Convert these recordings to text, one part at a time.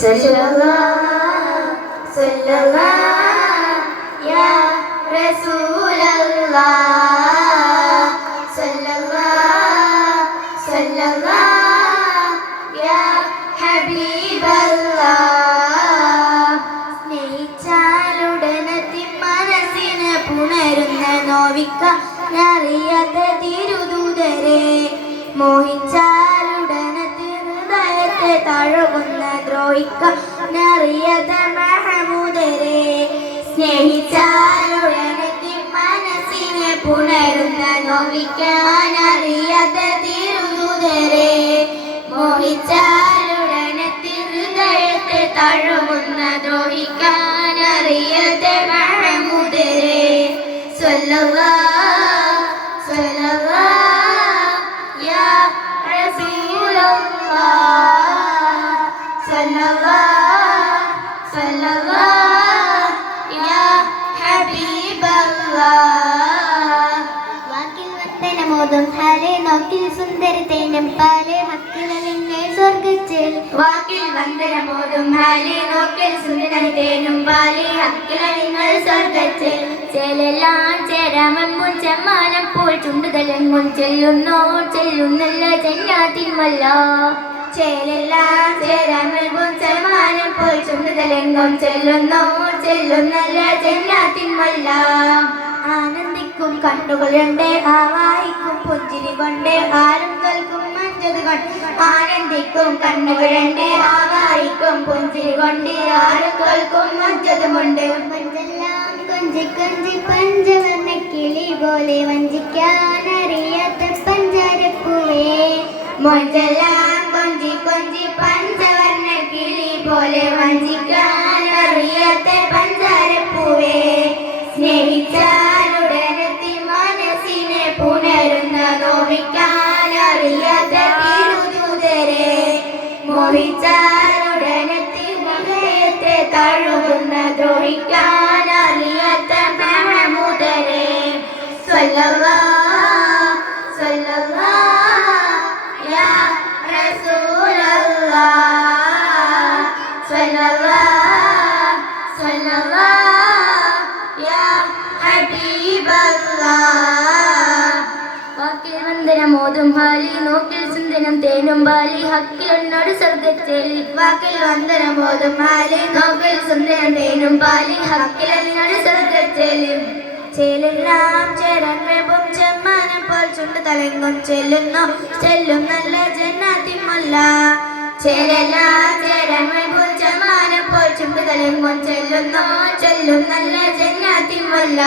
സല്ലല്ലാഹു സല്ലല്ലാഹു യാ റസൂലല്ലാഹ് സല്ലല്ലാഹു സല്ലല്ലാഹു യാ ഹബീബല്ലാഹ് സ്നേഹിച്ചാലുടനെത്തി മനസ്സിന് പുണരുന്ന നോവിക്കറിയാത്ത തിരുദൂതരെ മോഹിച്ചാലുടനെത്തി ഹൃദയത്തെ തഴുകുന്ന ദ്രോഹിക്കറിയാത്ത മഹമൂദരെ സ്നേഹിച്ചാലുടനെത്തി മനസ്സിനെ പുണരുന്ന നോവിക്കാനറിയാത്ത തിരുദൂതരെ മോഹിച്ചാലുടനെത്തി ഹൃദയത്തെ തഴുകുന്ന ദ്രോഹിക്കാനറിയാത്ത മഹമൂദരെ സല്ലല്ലാഹു സല്ലല്ലാഹു യാ റസൂലല്ലാഹ് സല്ലല്ലാഹു സല്ലല്ലാഹു യാ ഹബീബല്ലാഹ് വാക്കിൽ വന്ദനമോതും ഹാലെ നോക്കിൽ സുന്ദരതേനും പാലെ ഹക്കിലലിന്നെ സ്വർഗ്ഗത്തിൽ വാക്കിൽ വന്ദനമോതും ഹാലെ നോക്കിൽ സുന്ദരതേനും പാലെ ഹക്കിലലിങ്ങൾ സ്വർഗ്ഗത്തിൽ ചെലെല്ലാം ചേരാമെമ്പും ചെമ്മാനം പോൽ ചുണ്ടുതലെങ്ങും ചെല്ലുന്നോ ചെല്ലുന്നല്ല ചെന്നാത്തിമല്ല ചേലെല്ലാം ചേരാമെമ്പും ചെമ്മാനം പോൽ ചുണ്ടുതലെങ്ങും ചെല്ലുന്നോ ചെല്ലുന്നല്ല ചെന്നാത്തിമല്ല ആനന്ദിക്കും കണ്ണുകളുണ്ട് ആവായിക്കും പുഞ്ചിരി കൊണ്ട് ആരും കേൾക്കും മഞ്ചത് കൊണ്ട് ആനന്ദിക്കും കണ്ണുകളുണ്ട് ആവായിക്കും പുഞ്ചിരി കൊണ്ട് ആരും കേൾക്കും മഞ്ചതുമുണ്ട് മഞ്ചെല്ലാം കൊഞ്ചി കൊഞ്ചി പഞ്ചവർണ്ണ കിളി പോലെ വഞ്ചിക്കാനറിയാത്ത പഞ്ചാരപ്പൂവേ മഞ്ചെല്ലാം കൊഞ്ചി കൊഞ്ചി പഞ്ചവർണ്ണ കിളി പോലെ വഞ്ചിക്കാനറിയാത്ത പഞ്ചാരപ്പൂവേ സ്നേഹിച്ചാലുടനെത്തി മനസ്സിനെ പുണരുന്ന നോവിക്കാനറിയാത്ത തിരുദൂതരെ മോഹിച്ചാലുടനെത്തി ഹൃദയത്തെ തഴുകുന്ന ദ്രോഹിക്കാനറിയാത്ത മഹമൂദരെ സല്ലല്ലാഹു സല്ലല്ലാഹു യാ റസൂലല്ലാഹ് സല്ലല്ലാഹു സല്ലല്ലാഹു യാ ഹബീബല്ലാഹ് വാക്കിൽ വന്ദനമോതും ഹാലി നോക്കിൽ സുന്ദരം തേനും ബാലി ഹക്കിലെന്നോട് സ്വർഗ്ഗത്തിൽ വാക്കിൽ വന്ദനമോതും ഹാലി നോക്കിൽ സുന്ദരം തേനും ബാലി ഹക്കിലെന്നോട് സ്വർഗ്ഗത്തിൽ ചേലെല്ലാം ചേരാൻ വേമ്പും ചെമ്മാനം പോൽ ചുണ്ടു തലങ്ങും ചെല്ലുന്നു ചെല്ലും നല്ല ജന്നാത്തിമല്ല ചേലെല്ലാം ചേരാൻ വേമ്പും ചെമ്മാനം പോൽ ചുണ്ടു തലങ്ങും ചെല്ലുന്നു ചെല്ലും നല്ല ജന്നാത്തിമല്ല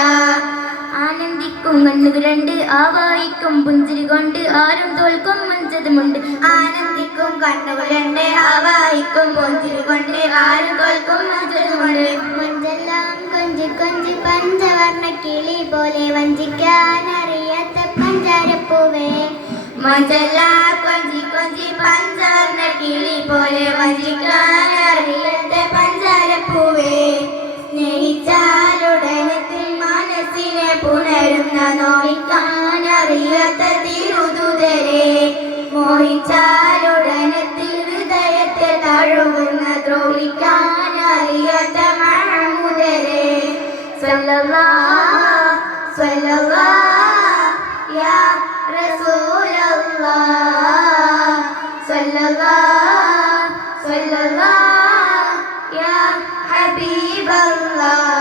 ആനന്ദിക്കും കണ്ണുകളുണ്ട് ആവായിക്കും പുഞ്ചിരി കൊണ്ട് ആരും തോൽക്കും മഞ്ചതുമുണ്ട് ആനന്ദിക്കും കണ്ണുകളുണ്ട് ആവായിക്കും പുഞ്ചിരി കൊണ്ട് ആരും തോൽക്കും മഞ്ചതുമുണ്ട് മഞ്ചെല്ലാം കൊഞ്ചി കൊഞ്ചി പഞ്ചവർണ്ണ കിളി പോലെ വഞ്ചിക്കാനറിയാത്ത പഞ്ചാരപ്പൂവേ മഞ്ചെല്ലാം കൊഞ്ചി കൊഞ്ചി പഞ്ചവർണ്ണ കിളി പോലെ വഞ്ചിക്കാനറിയാത്ത പഞ്ചാരപ്പൂവേ സ്നേഹിച്ചാലുടനെത്തി മനസ്സിനെ പുണരുന്ന നോവിക്കാനറിയാത്ത തിരുദൂതരെ മോഹിച്ചാലുടനെത്തി ഹൃദയത്തെ തഴുകുന്ന ദ്രോഹിക്കാനറിയാത്ത മഹമൂദരെ സല്ലല്ലാഹു സല്ലല്ലാഹു യാ റസൂലല്ലാഹ് സല്ലല്ലാഹു സല്ലല്ലാഹു യാ ഹബീബല്ലാഹ്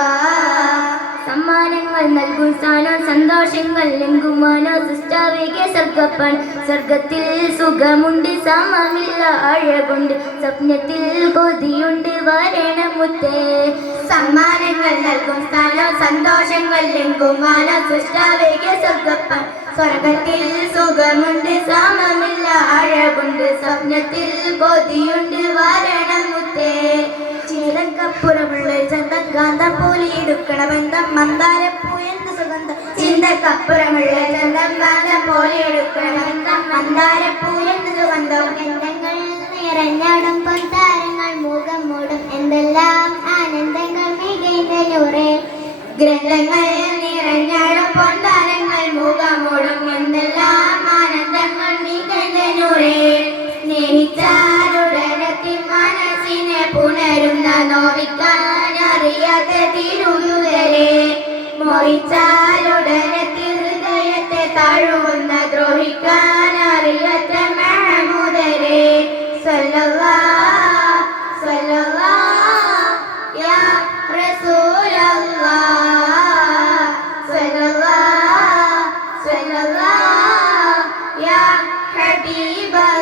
സമ്മാനങ്ങൾ നൽകും സ്ഥാനോ സന്തോഷങ്ങൾ ലംഘുമാനോ സൃഷ്ടാവേകെ സ്വർഗപ്പൻ സ്വർഗത്തിൽ സുഖമുണ്ട് സമമില്ല അഴകുണ്ട് സ്വപ്നത്തിൽ കൊതിയുണ്ട് വരണമുത്തേ സമ്മാനങ്ങൾ നൽകും സ്ഥാനോ സന്തോഷങ്ങൾ ലംഘുമാനോ സൃഷ്ടാവേകെ സ്വർഗപ്പൻ സ്വർഗത്തിൽ സുഖമുണ്ട് സമമില്ല അഴകുണ്ട് സ്വപ്നത്തിൽ കൊതിയുണ്ട് വരണമുത്തേ ചിന്തക്കപ്പുറമുള്ള ചന്തകാന്തം പോലെ എടുക്കണ ബന്ധം മന്ദാരപ്പൂ എന്ത് സുഗന്ധം ചിന്തക്കപ്പുറമുള്ള ചന്തകാന്തം പോലെ എടുക്കണ ബന്ധം മന്ദാരപ്പൂ എന്ത് സുഗന്ധം ഗന്ധങ്ങൾ നിറഞ്ഞടുമ്പം താരങ്ങൾ മുഖം മൂടും എന്തെല്ലാം ആനന്ദങ്ങൾ മികൈതൂറേ ഗ്രന്ഥങ്ങൾ നിറഞ്ഞടുമ്പം താരങ്ങൾ മുഖം മൂടും എന്തെല്ലാം ആനന്ദങ്ങൾ മികൈതൂറേ സ്നേഹിച്ചാലുടനെത്തി മനസ്സിനെ നോവിക്കാൻ അറിയാത്ത തിരുദൂതരെ മോഹിച്ചാലുടനെ ഹൃദയത്തെ താഴുന്ന ദ്രോഹിക്കാൻ അറിയാത്ത മഹമൂദരെ സല്ലല്ലാഹ് സല്ലല്ലാഹ് യാ റസൂലല്ലാഹ് സല്ലല്ലാഹ് സല്ലല്ലാഹ് യാ ഹബീബല്ലാഹ്